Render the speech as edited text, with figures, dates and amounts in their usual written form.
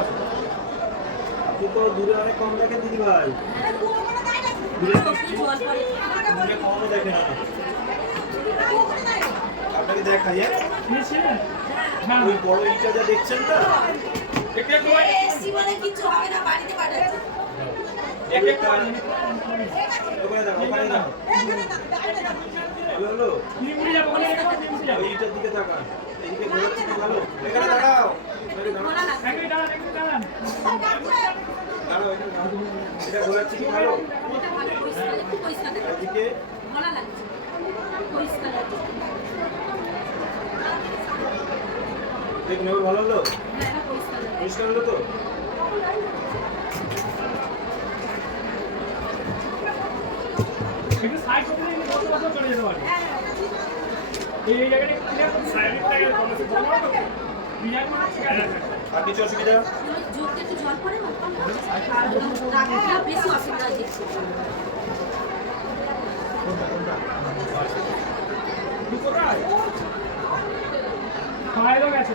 আপনি তো দূরে অনেক কম দেখেন দিদি ভাই, দূরে কমও দেখে না। আপনাকে দেখাই, ওই বড় ইটা যা দেখছেন না, এইটার দিকে তাকান, এদিকে ঘোরাচ্ছে কি ভালো, এখানে দাঁড়াও, এটা ঘোরাচ্ছে কি ভালো, এদিকে দেখুন এবার ভালো হলো, পরিষ্কার হলো তো। আর কিছু অসুবিধা? পায়ে গেছে